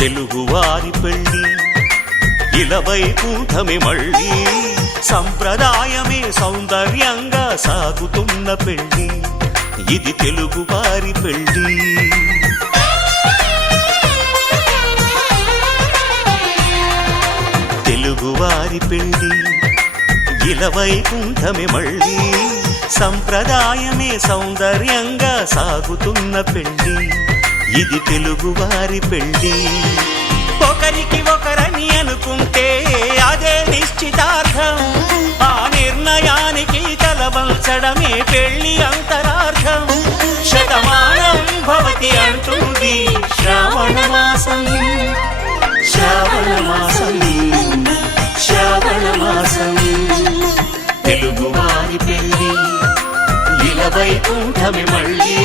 తెలుగువారి పెళ్ళి ఇలవైకుంఠమే మళ్ళీ సంప్రదాయమే సౌందర్యంగా సాగుతున్న పెళ్ళి ఇది తెలుగువారి పెళ్ళి. తెలుగువారి పెళ్ళి ఇలవైకుంఠమే మళ్ళీ సంప్రదాయమే సౌందర్యంగా సాగుతున్న పెళ్ళి ఇది తెలుగువారి పెళ్ళి. ఒకరికి ఒకరని అనుకుంటే అదే నిశ్చితార్థం, ఆ నిర్ణయానికి తలవంచడమే పెళ్ళి అంతరార్థం. శతమానం భవతి అంటుంది శ్రావణ మాసం, శ్రావణ మాసం, శ్రావణ మాసం. తెలుగువారి పెళ్ళి ఇలవైకుంఠమే మళ్ళీ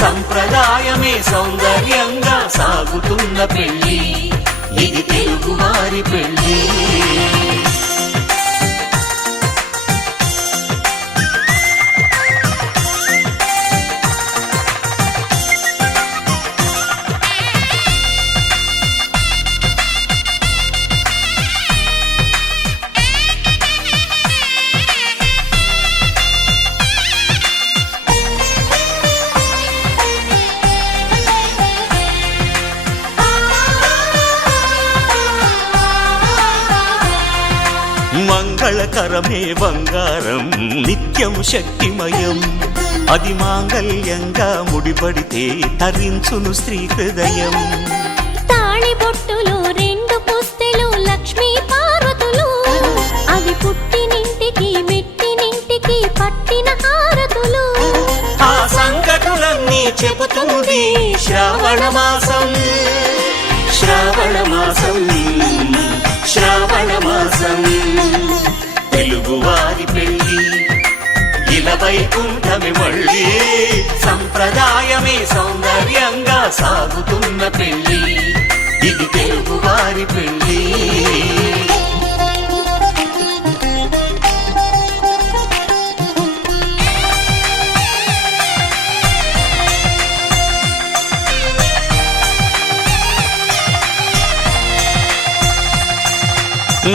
సంప్రదాయమే సౌందర్యంగా సాగుతున్న పెళ్ళి ఇది తెలుగువారి పెళ్ళి. మంగళకరమే బంగారం నిత్యం శక్తిమయం, అది మాంగళ్యంగా ముడిపడితే తరించును స్త్రీ హృదయం. తాళిబొట్టులు రెండు పుస్తెలు లక్ష్మీ పార్వతులు, అవి పుట్టినింటికి మెట్టినింటికి పట్టిన హారతులు. ఆ సంగతులన్నీ చెబుతుంది శ్రావణ మాసం, శ్రావణ మాసం, శ్రావణ మాసం. తెలుగువారి పెళ్ళి ఇలవైకుంఠమే మళ్ళీ సంప్రదాయమే సౌందర్యంగా సాగుతున్న పెళ్ళి ఇది తెలుగువారి పెళ్ళి.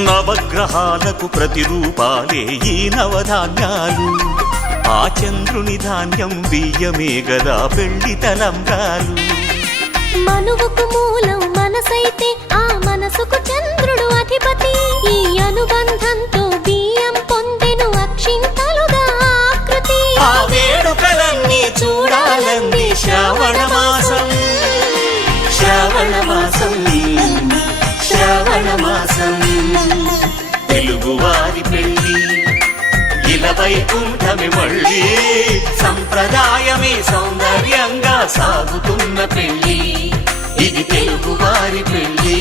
నవగ్రహాలకు ప్రతిరూపాలే ఈ నవధాన్యాలు, ఆ చంద్రుని ధాన్యం బియ్యమే గదా పెళ్లి తలంబ్రాలు. మనువుకు మూలం మనసైతే ఆ మనసుకు చంద్రుడు అధిపతి, ఈ అనుబంధంతో బియ్యం పొందెను అక్షింతలుగా ఆకృతి. ఆ వేడుకలన్నీ చూడాలంది శ్రావణ మాసం, శ్రావణ మాసం, శ్రావణ మాసం. తెలుగువారి పెళ్ళి ఇలవైకుంఠమే మళ్ళీ సంప్రదాయమే సౌందర్యంగా సాగుతున్న పెళ్ళి ఇది తెలుగువారి పెళ్ళి.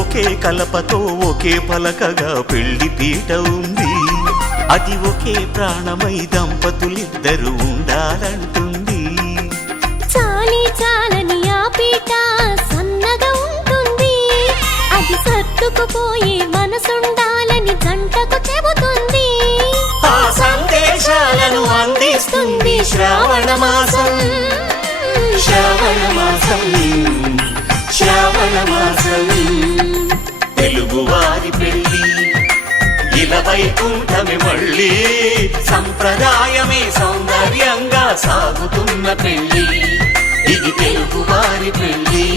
ఒకే కలపతో ఒకే పలకగా పెళ్లి పీట ఉంది, అది ఒకే ప్రాణమై దంపతులిద్దరూ ఉండాలంటుంది. చాలి చాలని ఆ పీట సన్నగా ఉంటుంది, సర్దుకుపోయే మనసుండాలని జంటకు చెబుతుంది. ఆ సందేశాలను అందిస్తుంది శ్రావణ మాసం. శ్రావణ మాసం, శ్రావణ మాసం. తెలుగువారి పెళ్ళి ఇలా వైకుంఠమే మళ్ళీ, సంప్రదాయమే సౌందర్యంగా సాగుతున్న పెళ్ళి, ఇది తెలుగువారి పెళ్ళి.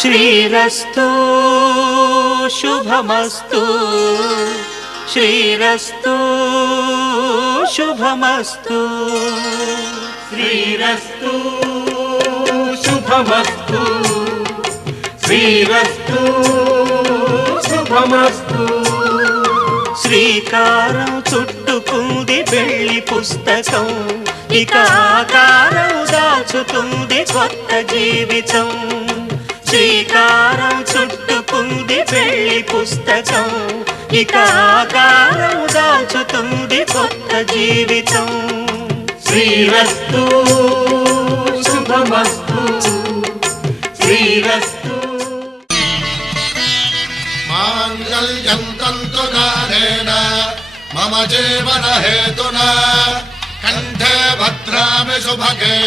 శ్రీరస్తు శుభమస్తు, శ్రీరస్తు శుభమస్తు, శ్రీరస్తు శుభమస్తు, శ్రీరస్తు శుభమస్తు. శ్రీకారం చుట్టుకుంది పెళ్లి పుస్తకం, ఇక ఆకారం దాచుతుంది కొత్త జీవితం. శ్రీకారం చుట్టుకుంది పెళ్లి పుస్తకం, ఇక ఆకారం దాచుతుంది కొత్త జీవితం. శ్రీరస్తు శుభమస్తు, శ్రీరస్తు. మాంగళ్యం తంతునానేన మమ జీవన హేతునా కంఠే భద్రామి శుభగే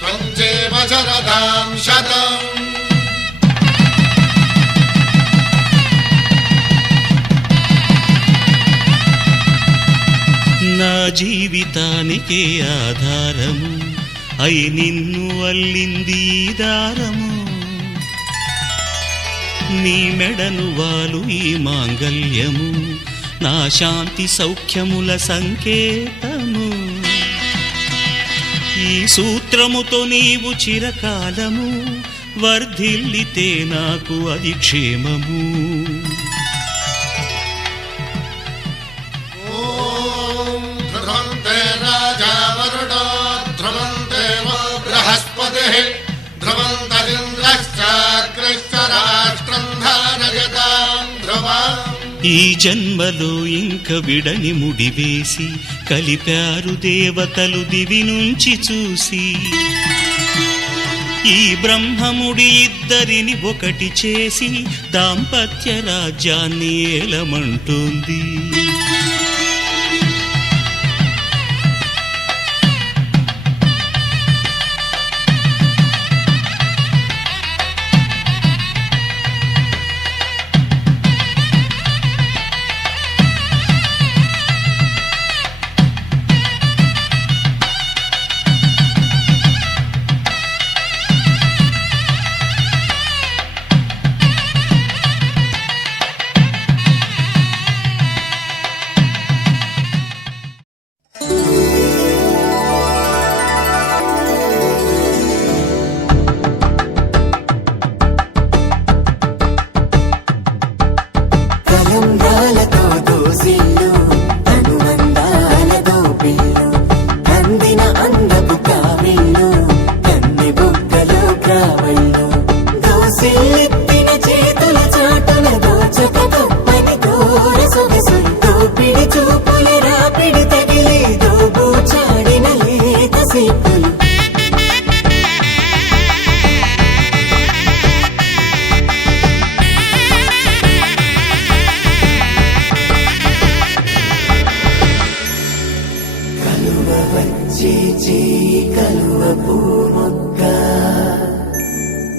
త్వం జీవ శరదాం శతం. నా జీవితానికే ఆధారము అయి నిన్ను అల్లింది దారము, నీ మెడను వాలు ఈ మాంగల్యము, నా శాంతి సౌఖ్యముల సంకేతము. ఈ సూత్రముతో నీవు చిరకాలము వర్ధిల్లితే నాకు అది క్షేమము. ఈ జన్మలో ఇంక విడని ముడివేసి కలిపారు దేవతలు దివి నుంచి చూసి, ఈ బ్రహ్మముడి ఇద్దరిని ఒకటి చేసి దాంపత్య రాజ్యాన్ని ఏలమంటుంది.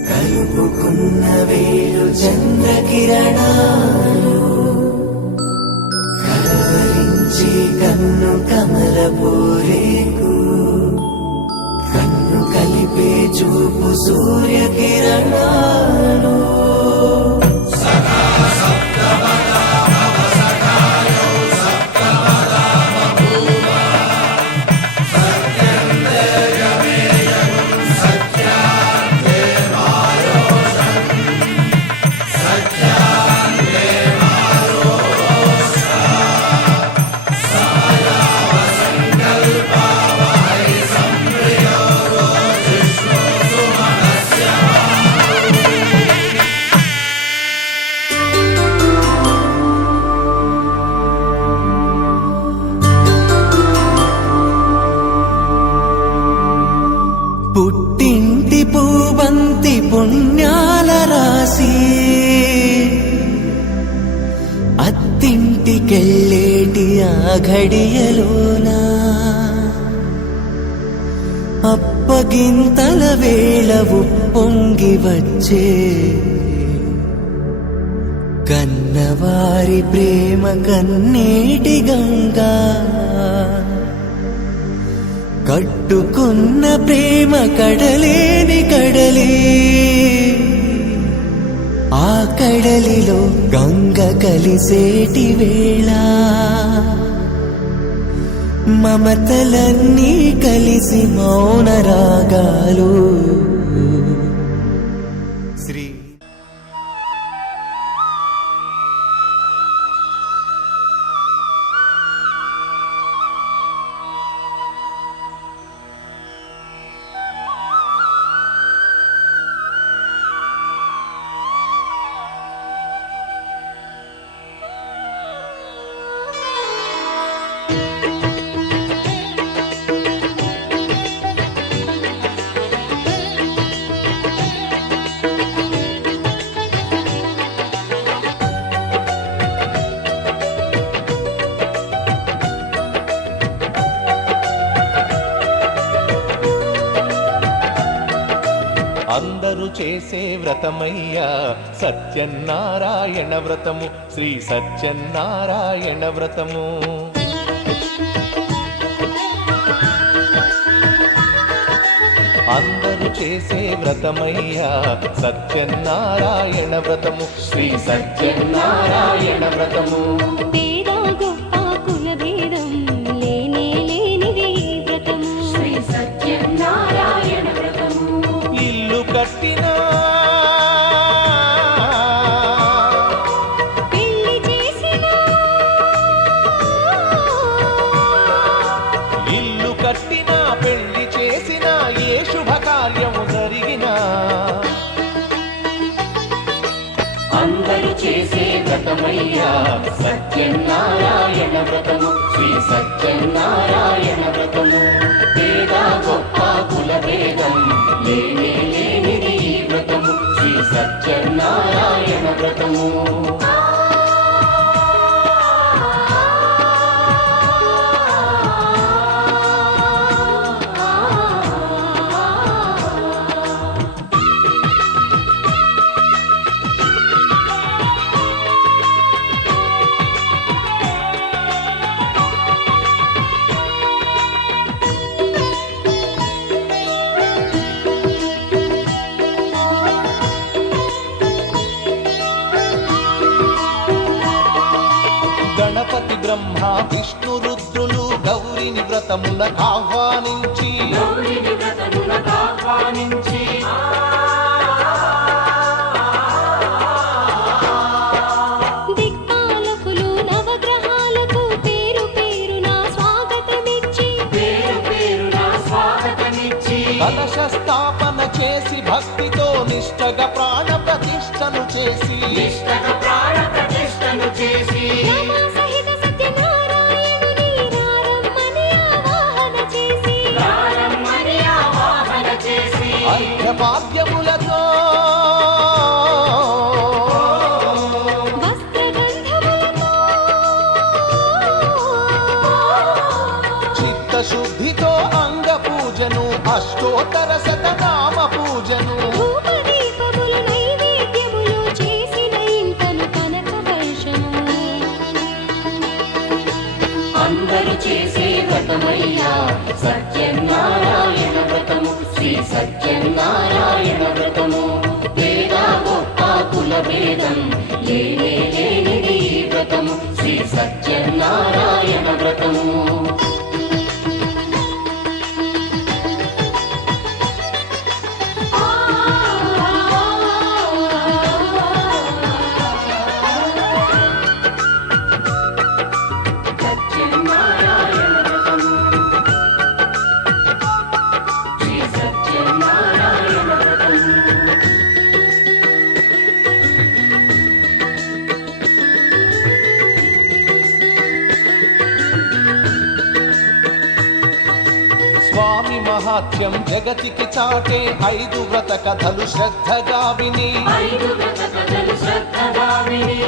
కలుపుకున్న వేలు చంద్రకిరణాలు కలవరించి కన్ను కమలపూరేకు కన్ను కలిపే చూపు సూర్యకిరణాలు పుట్టింటి పూబంతి పుణ్యాల రాసి అత్తింటికెళ్ళేటి ఆ ఘడియలోనా అప్పగింతల వేళ ఉప్పొంగి వచ్చే కన్నవారి ప్రేమ కన్నీటి గంగా కట్టుకున్న ప్రేమ కడలేని కడలి ఆ కడలిలో గంగ కలిసేటి వేళ మమతలన్నీ కలిసి మౌన రాగాలు శ్రీ అందరూ చేసే వ్రతమయ్యా సత్యనారాయణ వ్రతము శ్రీ సత్యనారాయణ వ్రతము అందరూ చేసే వ్రతమయ్యా సత్యనారాయణ వ్రతము శ్రీ సత్యనారాయణ వ్రతము పేద గొప్ప కుల భేదం లేనే లేనిది ఈ వ్రతము శ్రీ సత్యనారాయణ వ్రతము ఇల్లు కట్టినా పెళ్లి చేసినా ఇల్లు కట్టినా పెళ్లి చేసినా ఏ శుభకార్యము జరిగినా అందరూ చేసే వ్రతమయ్యా సత్యనారాయణ వ్రతము శ్రీ సత్యనారాయణ వ్రతము పేద గొప్ప కుల భేదం లేనే లేనిది ఈ వ్రతము శ్రీ సత్యనారాయణ వ్రతము గణపతి బ్రహ్మ విష్ణు రుద్రులు గౌరిని వ్రతములకు ఆహ్వానించి దిక్పాలకులు నవగ్రహాలకు పేరు పేరున స్వాగతమిచ్చి కలశ స్థాపన చేసి భక్తితో నిష్టగా ప్రాణ ప్రతిష్టను చేసి రమా సహిత సత్యనారాయణుని రారమ్మని ఆవాహన చేసి అర్ఘ్యపాద్యములతో వస్త్రగంధములతో చిత్తశుద్ధితో అంగ పూజను అష్టోత్తర శతనామ పూజను ధూపదీపములు నైవేద్యములు చేసిన ఇంతను కనక వర్షము అందరూ చేసే వ్రతమయ్యా సత్యనారాయణ వ్రతము శ్రీ సత్యనారాయణ వ్రతము పేద గొప్ప కుల భేదం లేనే లేనిది ఈ వ్రతము శ్రీ సత్యనారాయణ వ్రతము సత్యనారాయణ వ్రతము శ్రీ సత్యనారాయణ వ్రతము స్వామి మహాత్యం జగతికి చాటే 5 వ్రత కథలు శ్రద్ధగా విని 5 వ్రత కథలు శ్రద్ధగా విని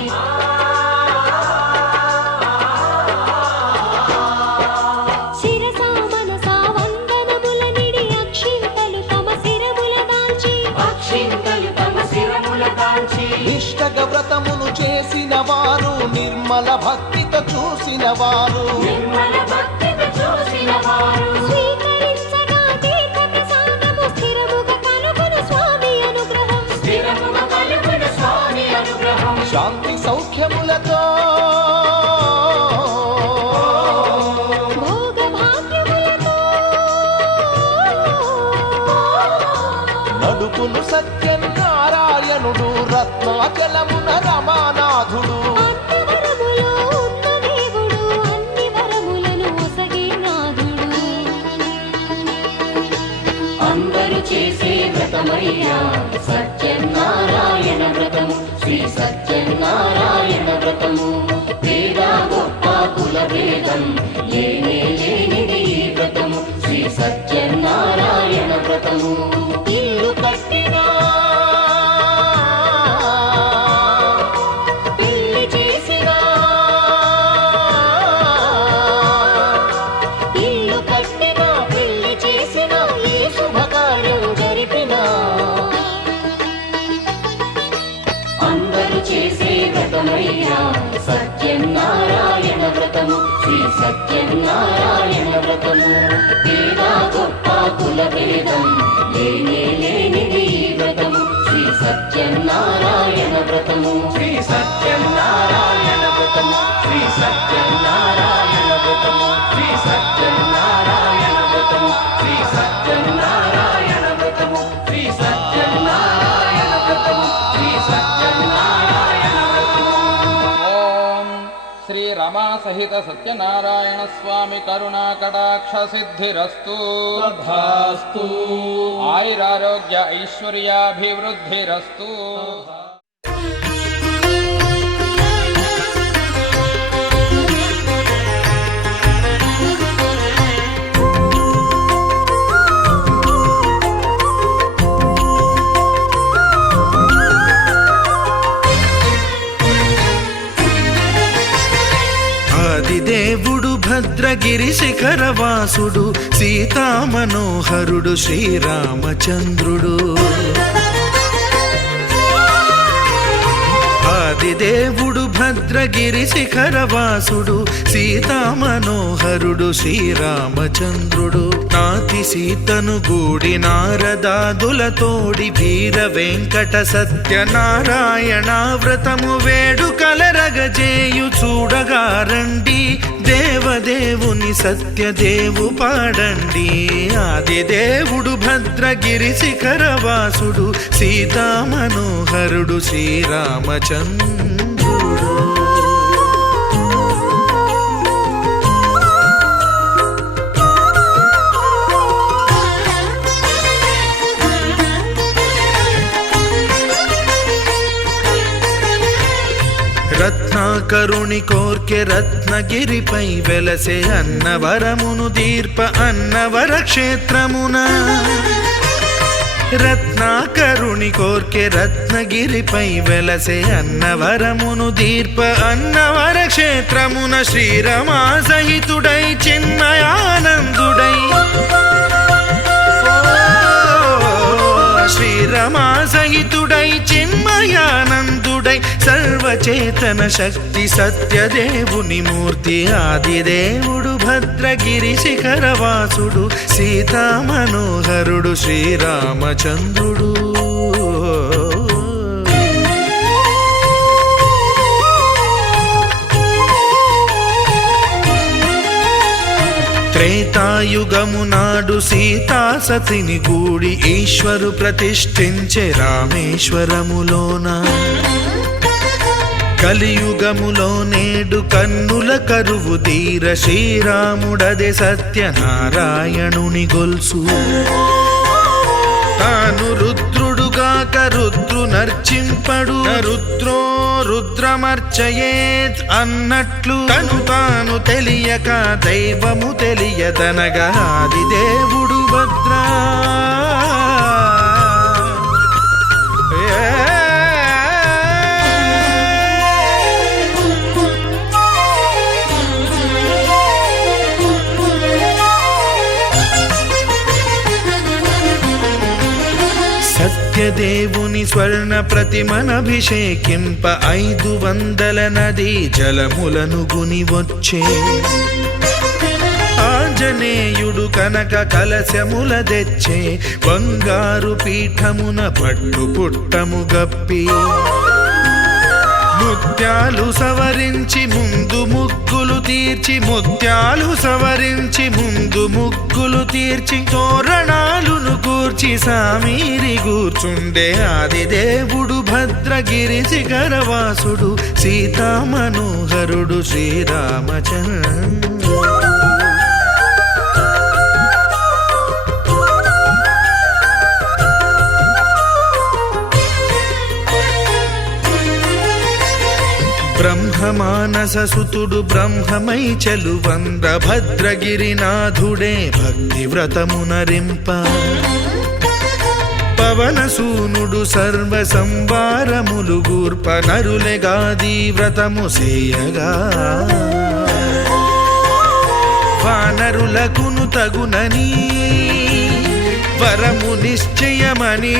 శిరసా మనసా వందనముల నిడి అక్షింతలు తమ శిరముల దాల్చి అక్షింతలు తమ శిరముల దాల్చి నిష్టగ వ్రతమును చేసిన వారు నిర్మల భక్తితో చూసిన వారు నిర్మల భక్తితో చూసిన వారు స్వీకరించగా తీర్థ ప్రసాదము స్థిరముగా కలుగును స్వామి అనుగ్రహం స్థిరముగా కలుగును స్వామి అనుగ్రహం శాంతి సౌఖ్యములతో భోగ భాగ్యములతో నడుపును సత్యనారాయణుడు రత్నాచలమున రమానాథుడు అన్నవరములో ఉన్న దేవుడు అన్ని వరములను ఒసగే నాథుడు అందరూ చేసే వ్రతమయ్యా సత్యనారాయణ వ్రతము శ్రీ సత్యనారాయణ వ్రతము వేద గొప్ప కుల వేదం లేనే లేనిది ఈ వ్రతము శ్రీ సత్యనారాయణ వ్రతము ఇల్లు కట్టినా పెళ్లి చేసినా ఇల్లు కట్టినా పెళ్లి చేసినా ఈ శుభకార్యం జరిపినా అందరూ చేసే వ్రతమయ్యా సత్యనారాయణ వ్రతము శ్రీ సత్యనారాయణ వ్రతము వేద గొప్ప కుల వేదం లేనే లేనిది ఈ వ్రతము శ్రీ సత్యనారాయణ వ్రతము శ్రీ సత్యనారాయణ వ్రతము శ్రీ సత్యనారాయణ వ్రతము శ్రీ సత్యనారాయణ వ్రతము శ్రీ సత్యనారాయణ వ్రతము శ్రీ సత్యనారాయణ వ్రతము శ్రీ సత్యనారాయణ వ్రతము ఓం శ్రీ రమా సహిత సత్యనారాయణ స్వామి కరుణా కటాక్ష సిద్ధిరస్తు తథాస్తు. ఆయురారోగ్య ఐశ్వర్యాభివృద్ధిరస్తు ఆదిదేవుడు భద్రగిరి శిఖరవాసుడు సీతామనోహరుడు శ్రీరామచంద్రుడు ఆదిదేవుడు భద్రగిరి శిఖరవాసుడు సీతామనోహరుడు శ్రీరామచంద్రుడు నాతి సీతను గూడి నారదాదులతోడి వీర వెంకట సత్యనారాయణ వ్రతము వేడుకలరగజేయు చూడగా రండి దేవదేవుని సత్యదేవు పాడండి ఆదిదేవుడు భద్రగిరి శిఖరవాసుడు సీతామనోహరుడు శ్రీరామచంద్రుడు రత్నాకరుని కోర్కె రత్నగిరిపై వెలసే అన్నవరమును దీర్ప అన్నవర క్షేత్రమున రత్నాకరుని కోర్కె రత్నగిరిపై వెలసే అన్నవరమును దీర్ప అన్నవర క్షేత్రమున శ్రీరమా సహితుడై చిన్మయానందుడై శ్రీరమా సహితుడై చిన్మయానందుడై సర్వచేతన శక్తి సత్యదేవుని మూర్తి ఆదిదేవుడు భద్రగిరి శిఖరవాసుడు సీతామనోహరుడు శ్రీరామచంద్రుడు త్రేతాయుగము నాడు సీతా సతిని గూడి ఈశ్వరు ప్రతిష్ఠించే రామేశ్వరములోన కలియుగములో నేడు కన్నుల కరువు తీర శ్రీరాముడదే సత్యనారాయణుని గొల్సు తాను రుద్రుడు అడుగాక రుద్రునర్చింపడు రుద్రో రుద్రమర్చయేత్ అన్నట్లు తను తాను తెలియక దైవము తెలియదనగా ఆదిదేవుడు భద్రా సత్యదేవుని స్వర్ణ ప్రతిమనభిషేకింప 500 నదీ జలములను గుని వచ్చే ఆంజనేయుడు కనక కలశముల తెచ్చే బంగారు పీఠమున పట్టు పుట్టము గప్పి ముత్యాలు సవరించి ముందు ముగ్గులు తీర్చి ముత్యాలు సవరించి ముందు ముగ్గులు తీర్చి తోరణాలును కూర్చి సామీరి కూర్చుండే ఆదిదేవుడు భద్రగిరి శిఖరవాసుడు సీతామనోహరుడు శ్రీరామచంద్రుడు బ్రహ్మమానససుతుడు బ్రహ్మమై చెలువంద్ర భద్రగిరినాథుడే భక్తి వ్రతమునరింప పవనసూనుడు సర్వ సంవారములు గూర్ప నరులెగాది వ్రతము సేయగా వానరులకును తగునని వరము నిశ్చయమని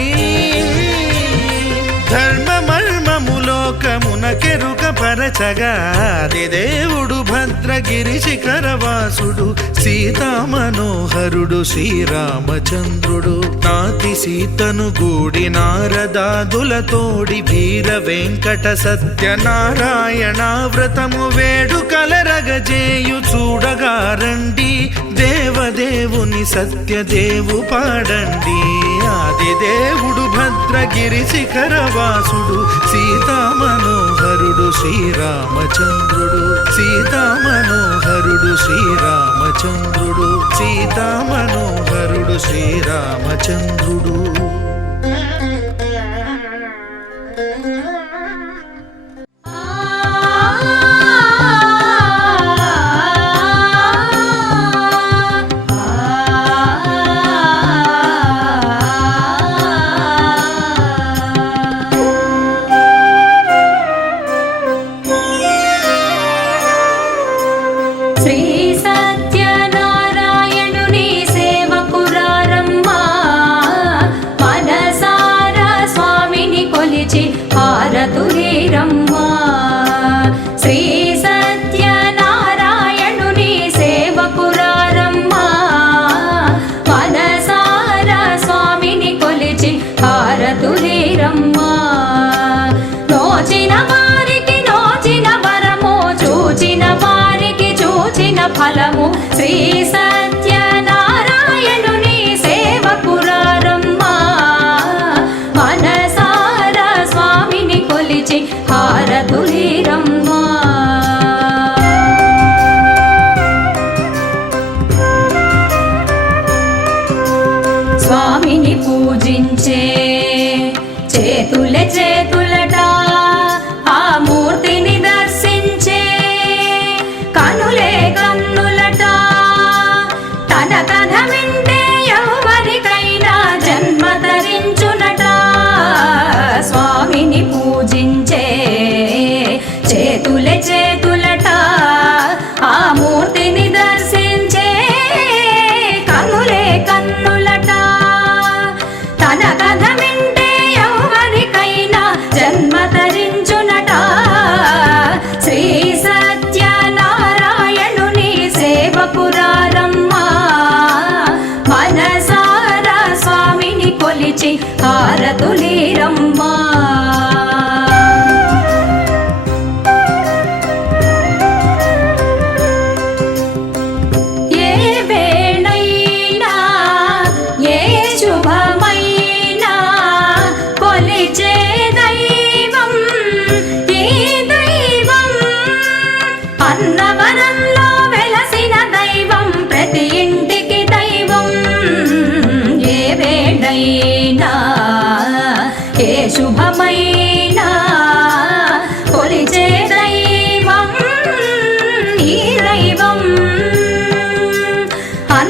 ధర్మమర్మములోకమునకెరుక పరచగా ఆదిదేవుడు భద్రగిరి శిఖరవాసుడు సీతామనోహరుడు శ్రీరామచంద్రుడు నాతి సీతను గూడి నారదాదులతోడి వీర వెంకట సత్యనారాయణ వ్రతము వేడుకలరగజేయు చూడగా రండి దేవదేవుని సత్యదేవు పాడండి ఆదిదేవుడు భద్రగిరి శిఖరవాసుడు సీతామనోహరుడు శ్రీరామచంద్రుడు సీతామనోహరుడు శ్రీరామచంద్రుడు సీతామనోహరుడు శ్రీరామచంద్రుడు ఫలము శ్రీ సత్యనారాయణుని సేవకురారమ్మా మనసారా స్వామిని కొలిచి హారతులీరమ్మా స్వామిని పూజించే చేతులే చేతులట ఆ మూర్తిని దర్శించే కనులే కన్నులట తన కథ వింటే ఎవరికైనా జన్మ ధరించునట స్వామిని పూజించే చేతులే చేతులట ఆ మూర్తిని దర్శించే కనులే కన్నులట తన కథ వింటే ఎవరికైనా జన్మ ధరించునట శ్రీ సత్యనారాయణుని సేవకురారమ్మా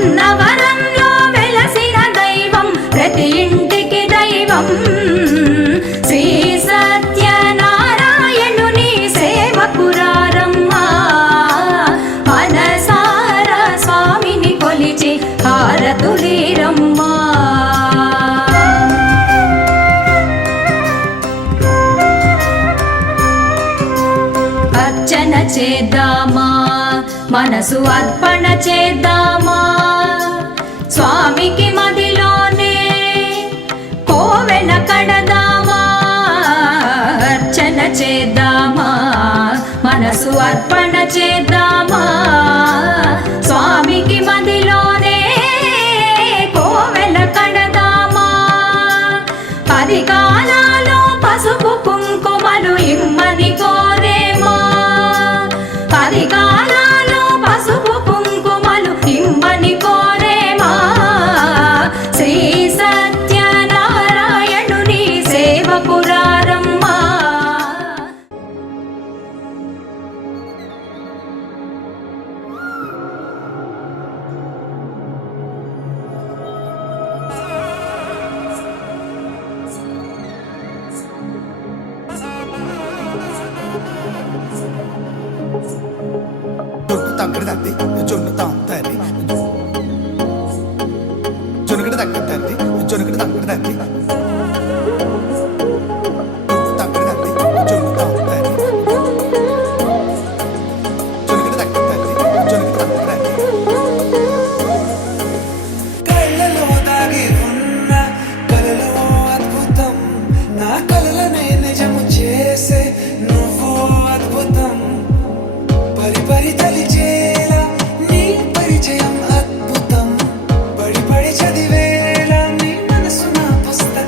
అన్నవరంలో వెలసిన దైవం ప్రతి ఇంటికి దైవం శ్రీ సత్యనారాయణుని సేవకురారమ్మా మనసారా స్వామిని కొలిచి హారతులీరమ్మా అర్చన చేద్దామా మనసు అర్పణ చేద్దామా స్వామికి మదిలోనే కోవెల కడదామా అర్చన చేద్దామా మనసు అర్పణ చేద్దామా స్వామికి మదిలోనే కోవెల కడదామా 10 కాలాలు పసుపు కుంకుమలు ఇమ్మని కోరేమా 10 కాలాలు పసుపు కుంకుమలు ఇమ్మని కోరేమా శ్రీ సత్యనారాయణుని సేవకురారమ్మా జొన్ను తగ్గడి తంది జొన్ను తాంతది జొనుగడి తగ్గడి తంది జొనుగడి తగ్గడి తంది తగ్గడి తంది జొన్ను తాంతది జొనుగడి తగ్గడి తంది జొనుగడి తగ్గడి తంది కళ్ళలో దాగి ఉన్న కలలో అద్భుతం నా కలలనే నిజము చేసే నువ్వు అద్భుతం పరి పరి తలిచేలా నీ పరిచయం అద్భుతం పడి పడి చదివేలా నీ మనసు నా పుస్తకం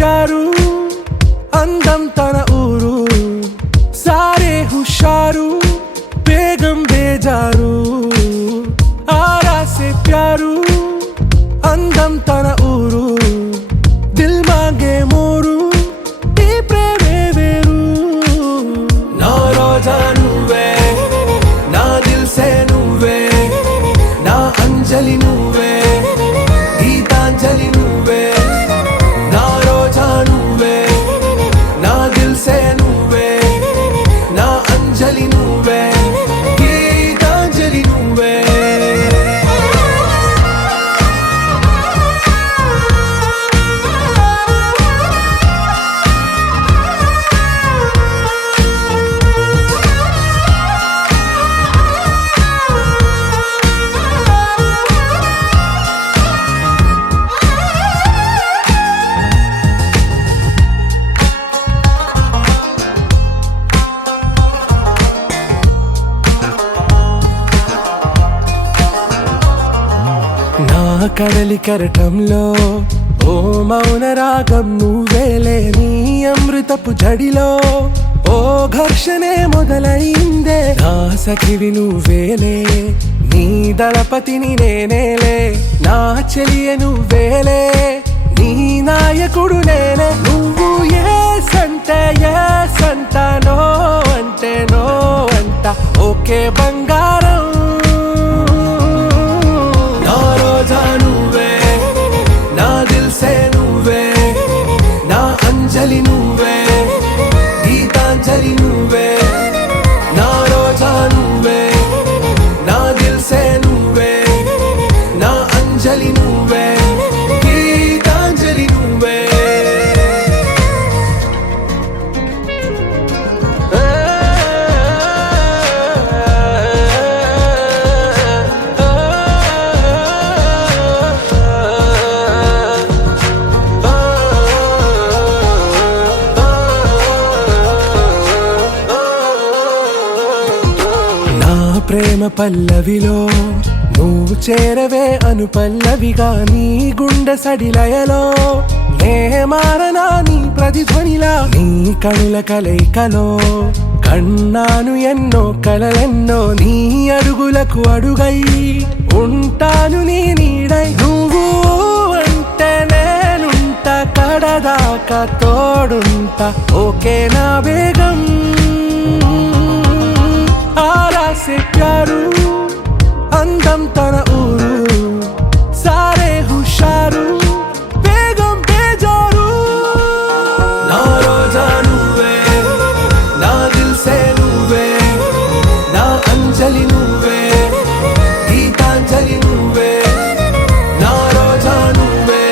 ప్యారు అందం తన ఊరు సారే హుషారు బేగం బేజారు ఆరా సే ప్యారు అందం తన ఊరు దిల్ మాంగే మోరు ఈ ప్రేమే వేరు నా రోజా నువ్వే నా దిల్ సే నువ్వే నా అంజలి నువ్వే గీతాంజలి నువ్వే నా రోజా నువ్వే నా దిల్ సే నువ్వే నా అంజలి నువ్వే గీతాంజలి నువ్వే కడలి కరటంలో ఓ మౌన రాగం నువ్వేలే నీ అమృతపు జడిలో ఓ ఘర్షణే మొదలైందే నా సఖివి నువ్వేలే నీ దళపతిని నేనేలే నా చెలియ నువ్వేలే నీ నాయకుడు నేనే నువ్వు ఏ సంట నో అంటే నో అంట ఓకే బంగారం నా రోజా నువ్వే నా దిల్ సే నువ్వే నా అంజలి నువ్వే గీతాంజలి నువ్వే నా రోజా నువ్వే నా దిల్ సే నువ్వే నా అంజలి నువ్వే గీతాంజలి నువ్వే ప్రేమ పల్లవిలో నువ్వు చేరవే అను పల్లవిగా నీ గుండె సడిలయలో నే మారనా నీ ప్రతిధ్వనిలా నీ కనుల కలయికలో కన్నాను ఎన్నో కలలెన్నో నీ అడుగులకు అడుగై ఉంటాను నీ నీడై నువ్వు అంటే నేనుంట కడదాకా తోడుంట ఓకే నా బేగం ఆరా సే ప్యారు అందం తన ఊరు సారే హుషారు బేగం బేజారు నా రోజా నువ్వే నా దిల్ సే నువ్వే నా అంజలి నువ్వే గీతాంజలి నువ్వే నా రోజా నువ్వే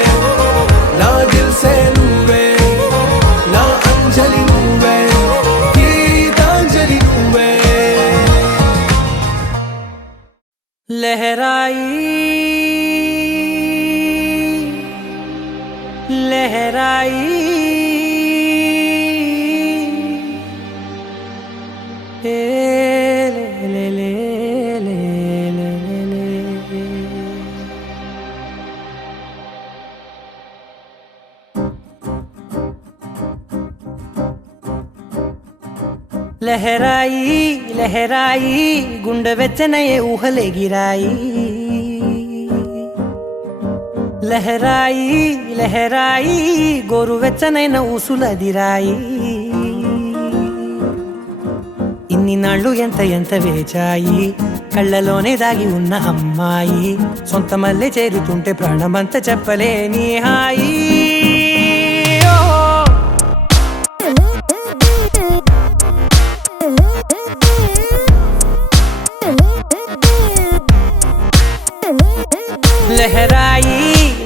నా దిల్ సే నువ్వే నా అంజలి నువ్వే గీతాంజలి నువ్వే लहराई लहराई ले ले ले ले ले ले లహరాయి లహరాయి గుండె వెచ్చనయే ఊహలే గిరాయి లహరాయి లహరాయి గోరు వెచ్చనైన ఊసులదిరాయి ఇన్ని నాళ్ళు ఎంత ఎంత వేచాయి కళ్ళలోనే దాగి ఉన్న అమ్మాయి సొంత మల్లె చేరుతుంటే ప్రాణమంత చెప్పలేని హాయి లహరాయి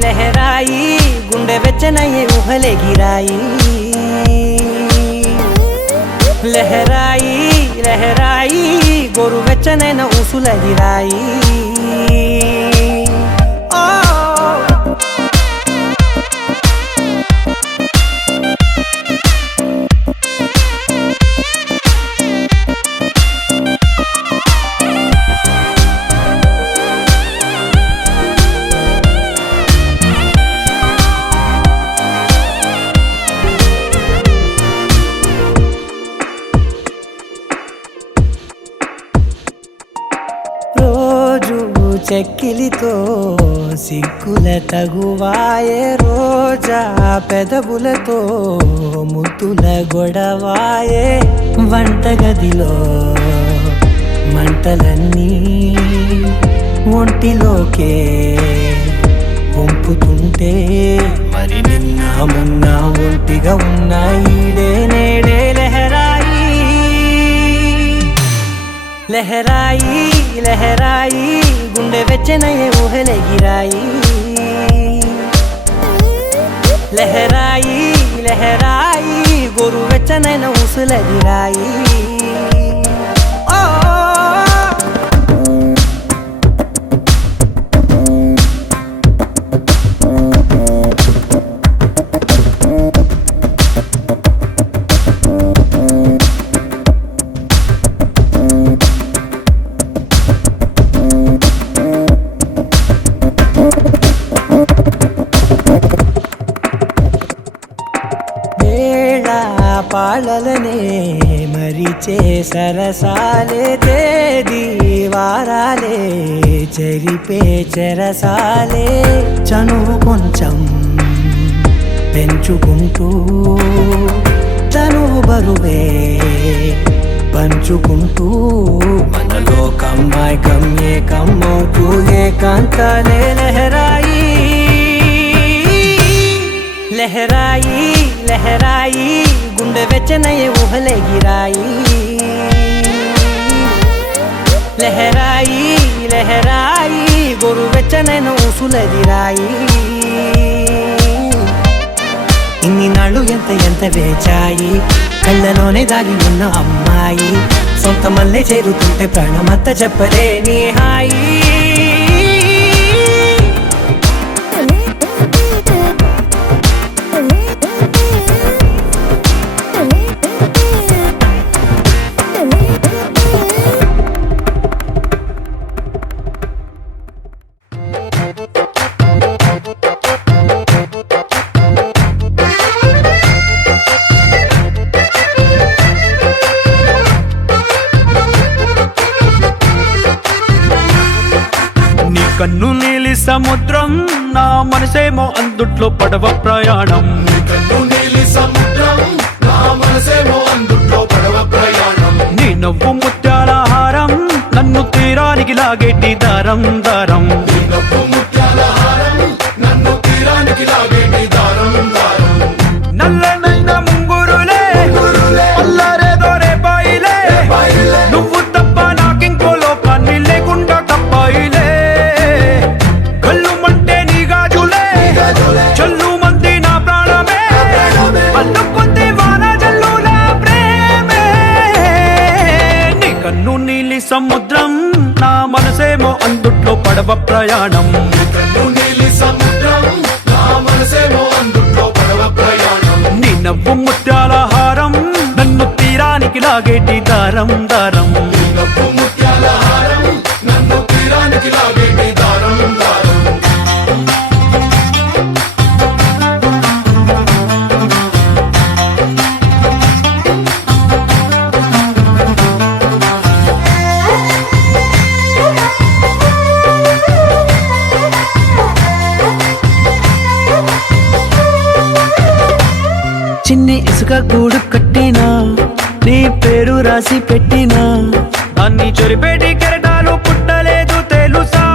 లహరాయి గుండె వెచ్చనయ్యే ఊహలే గిరాయి లహరాయి లహరాయి గోరు వెచ్చనైన ఊసులదిరాయి చెక్కిలితో సిగ్గుల తగువాయే రోజా పెదవులతో ముద్దుల గొడవాయే వంటగదిలో మంటలన్నీ ఒంటిలోకే వంపుతుంటే మరి నిన్న మొన్న ఒంటిగా ఉన్న ఈడే నేడే లహరాయి లహరాయి లహరాయి గుండె వెచ్చనయే ఊహలెగిరాయి లహరాయి లహరాయి గోరు వెచ్చనైన ఊసులెగిరాయి పాలలనే మరిచే సరసాలే తేదీ వారాలే చెరిపే చెరసాలే చనువు కొంచెం పెంచుకుంటూ చనువు బరువే పంచుకుంటూ మనలో కమ్మాయి కమ్మే కమ్మవుతూ ఏకాంతాలే లహరాయి లహరాయి లహరాయి గుండె వెచ్చనయే ఊహలెగిరాయి లహరాయి లహరాయి గోరు వెచ్చనైన ఊసులెగిరాయి ఇన్ని నాళ్ళు ఎంత వేచాయి కళ్ళలోనే దాగి ఉన్న అమ్మాయి సొంత మల్లె చేరుతుంటే ప్రాణమంతా చెప్పలేని హాయి కన్ను నీలి సముద్రం నా మనసేమో అందుట్లో పడవ ప్రయాణం కన్ను నీలి సముద్రం నా మనసేమో అందుట్లో పడవ ప్రయాణం నీ నవ్వు ముత్యాల హారం నన్ను తీరానికి లాగేటి దారం దారం నీ నవ్వు ముత్యాల హారం నన్ను తీరానికి లాగేటి దారం దారం నల్లనైన ముంగురులే అల్లారేదో రేపాయిలే నువ్వు తప్ప నాకింకో లోకాన్ని లేకుండా తప్పాయిలే చల్లు మంది నా ప్రాణమే అల్లుకుంది వాన జల్లుల ప్రేమే నీ కన్ను నీలి సముద్రం నా మనసేమో అందుట్లో పడవ ప్రయాణం కన్ను నీలి సముద్రం నా మనసేమో అందుట్లో పడవ ప్రయాణం నీ నవ్వు ముత్యాల హారం నన్ను తీరానికి లాగేటి దారం దారం నీ నవ్వు ముత్యాల హారం నన్ను తీరానికి లాగేటి దారం దారం చిన్ని ఇసుక గూడు కట్టినా నీ పేరు రాసి పెట్టినా దాన్ని చొరిపేటి కెరటాలు పుట్టలేదు తెలుసా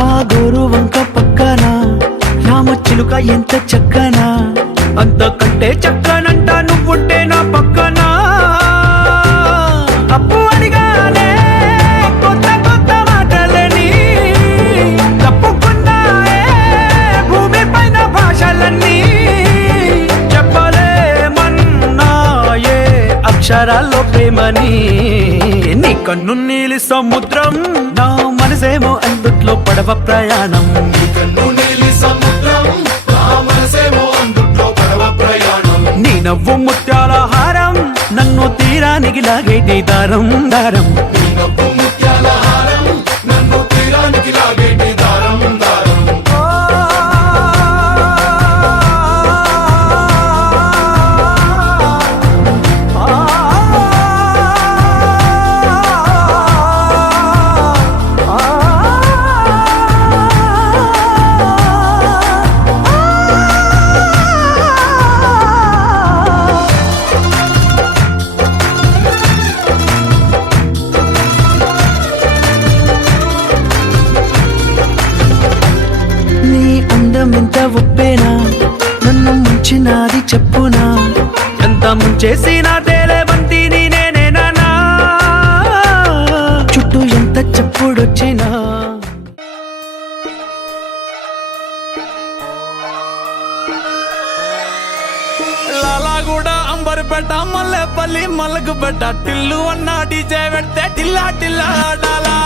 ఆ గోరు వంక పక్కన రామచిలుక ఎంత చక్కనా అంతకంటే చక్కనంట నువ్వుంటే నా పక్కన అప్పు అడిగానే కొత్త కొత్త మాటలని తప్పుకున్నాయే భూమి పైన భాషలన్నీ చెప్పలేమన్నాయే అక్షరాల్లో ప్రేమని నీ కన్ను నీలి సముద్రం నా మనసేమో అందుట్లో పడవ ప్రయాణం కన్ను నీలి సముద్రం నా మనసేమో అందుట్లో పడవ ప్రయాణం నీ నవ్వు ముత్యాల హారం నన్ను తీరానికి లాగేటి దారం దారం నీ నవ్వు ముత్యాల హారం నన్ను తీరానికి లాగేటి దారం దారం చేసిన తేలే బంతిని నేనేనా చుట్టూ ఎంత చప్పుడొచ్చినా లాలాగూడ అంబర్పేట మల్లెపల్లి మల్లకుపేట టిల్లు అన్న డీజే పెడితే టిల్లా టిల్లా ఆడాలా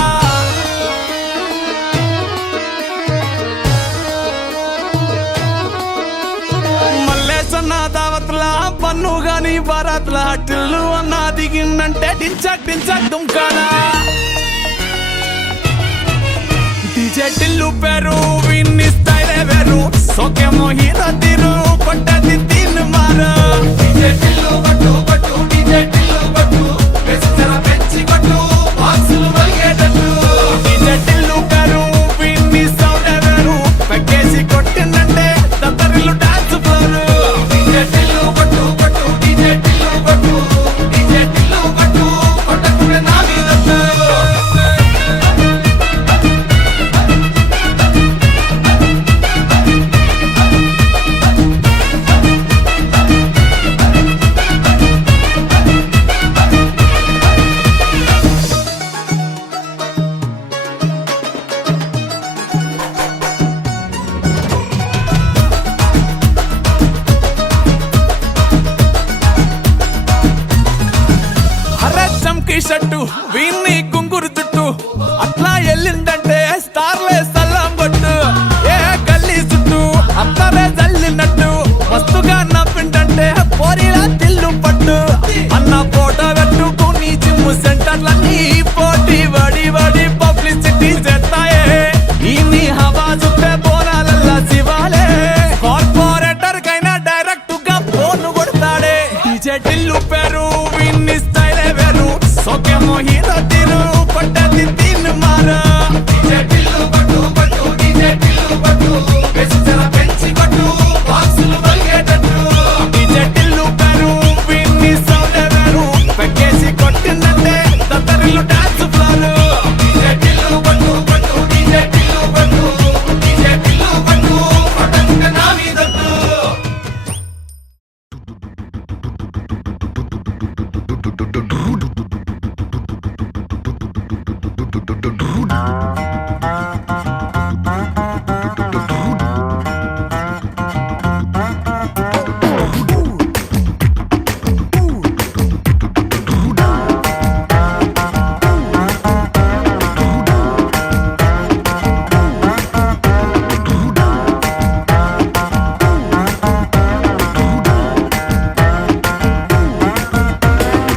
మల్లేసన్న దావత్ల పన్ను గాని బారాత్ల టిల్లు అన్న దిగిందంటే డించక్ డించక్ దుంకాలా డీజే టిల్లు పేరు విన్ని స్టైలే వేరు సోకేమో హీరో తీరు కొట్టది తీన్ మారు డీజే టిల్లు కొట్టు కొట్టు డీజే టిల్లు కొట్టు వెచ్చర పెంచి కొట్టు బాక్సులు మలిగేటట్టు డీజే టిల్లు పేరు విన్ని సౌండ్ వేరు పెక్కేసి కొట్టిందంటే దత్తరిల్లు డాన్స్ ఫ్లోరు డీజే టిల్లు కొట్టు కొట్టు డీజే టిల్లు కొట్టు డీజే టిల్లు కొట్టు కొట్టకుడే నా మీదట్టు చంకీ షట్టు వీన్ని కుంగురు చుట్టూ అట్లా ఎల్లిందంటే స్టార్లే సల్లం కొట్టు ఏ గల్లీ చుట్టూ అట్లనే జల్లినట్టు మస్తుగా నవ్విందంటే పోరిలా తిల్లు పట్టు అన్న ఫోటో పెట్టుకుని జిమ్ సెంటర్లన్నీ పోటీ వడి వడి పబ్లిసిటీ చేస్తాయే ఈ హవా చుట్టే బోనాలల్లా శివాలే కార్పొరేటర్ కైనా డైరెక్ట్ గా ఫోన్ కొడతాడే డీజే టిల్లు పేరు విన్ని స్టైలే వేరు సోకేమో హీరో తీరు కొట్టది తీన్ మారు డీజే టిల్లు కొట్టు కొట్టు డీజే టిల్లు కొట్టు వెచ్చర పెంచి కొట్టు బాక్సులు మలిగేటట్టు డీజే టిల్లు పేరు విన్ని సౌండ్ వేరు పెక్కేసి కొట్టిందంటే దత్తరిల్లు డాన్స్ ఫ్లోరు డీజే టిల్లు కొట్టు కొట్టు డీజే టిల్లు కొట్టు డీజే టిల్లు కొట్టు కొట్టకుడే నా మీదట్టు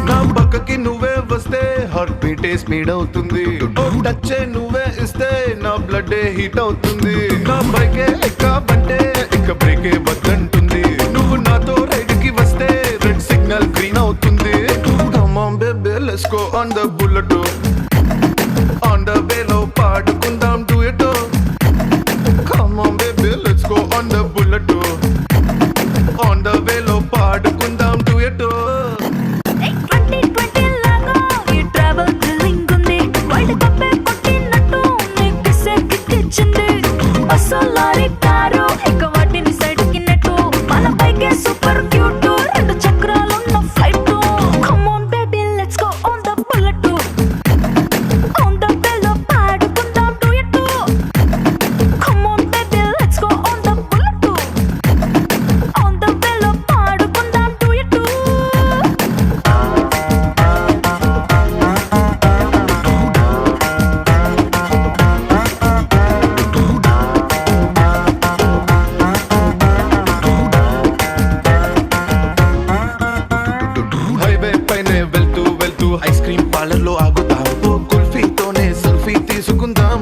నా పక్కకి నువ్వే వస్తే హార్ట్ బీటే స్పీడ్ అవుతుంది టచ్ నువ్వే ఇస్తే నా బ్లడ్ హీట్ అవుతుంది నా బైకే ఎక్కబంటే ఇక బ్రేకే వద్దంటుంది నువ్వు నాతో రైడ్ కి వస్తే రెడ్ సిగ్నల్ గ్రీన్ అవుతుంది come on baby let's go on the bullet on the వేలో పాడుకుందాం duet come on baby let's go on the bullet on the వేలో పాడుకుందాం డ్యూయట్ 2020 లాగా ఈ ట్రావెల్ థ్రిల్లింగ్ ఉంది వరల్డ్ కప్ కొట్టినట్టు నీకు సెక్కిచ్చింది బస్సు లారీ కారు ఇక వాటిని సైడ్ కిన్నట్టు మన బైకే సూపర్ క్యూట్ రెండు చక్రాలున్న flight come on baby let's go on the bullet on the వేలో పాడుకుందాం duet come on baby let's go on the bullet on the వేలో పాడుకుందాం డ్యూయట్ హైవే పైనే వెళ్తూ వెళ్తూ ఐస్ క్రీమ్ పార్లర్ లో ఆగుతాం ఓ కుల్ఫీతోనే సెల్ఫీ తీసుకుందాం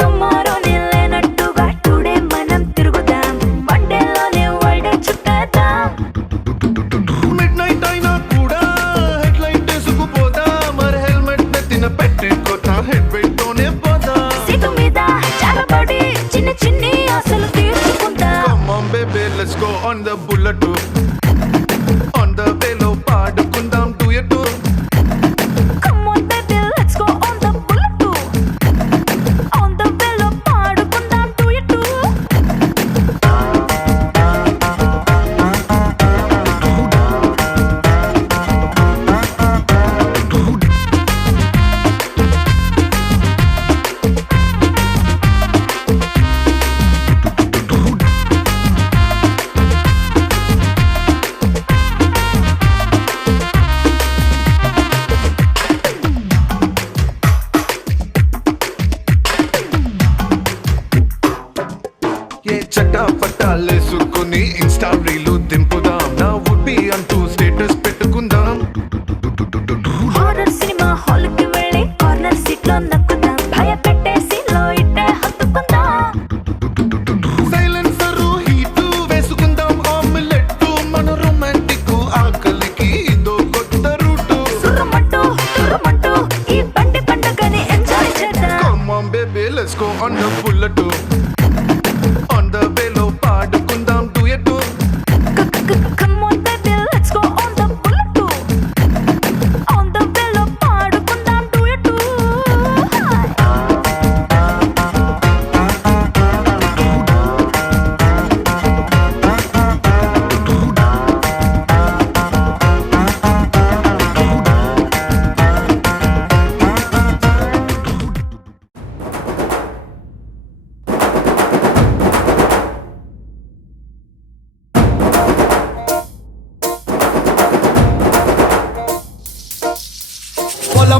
టుమారోనే లేనట్టుగా టుడే మనం తిరుగుదాం వన్డేలోనే వరల్డ్ చుట్టేద్దాం మిడ్ నైట్ అయినా కూడా హెడ్ లైట్ వేసుకుపోదా మరి హెల్మెట్ నెత్తిన పెట్టుకోతా హెడ్ వెయిట్ తోనే పోదా సీటు మీద జారబడి చిన్న చిన్ని ఆశలు తీర్చుకుందాం come on baby let's go on the bullet on the వేలో పాడుకుందాం duet come on baby let's go on the bullet on the వేలో పాడుకుందాం డ్యూయట్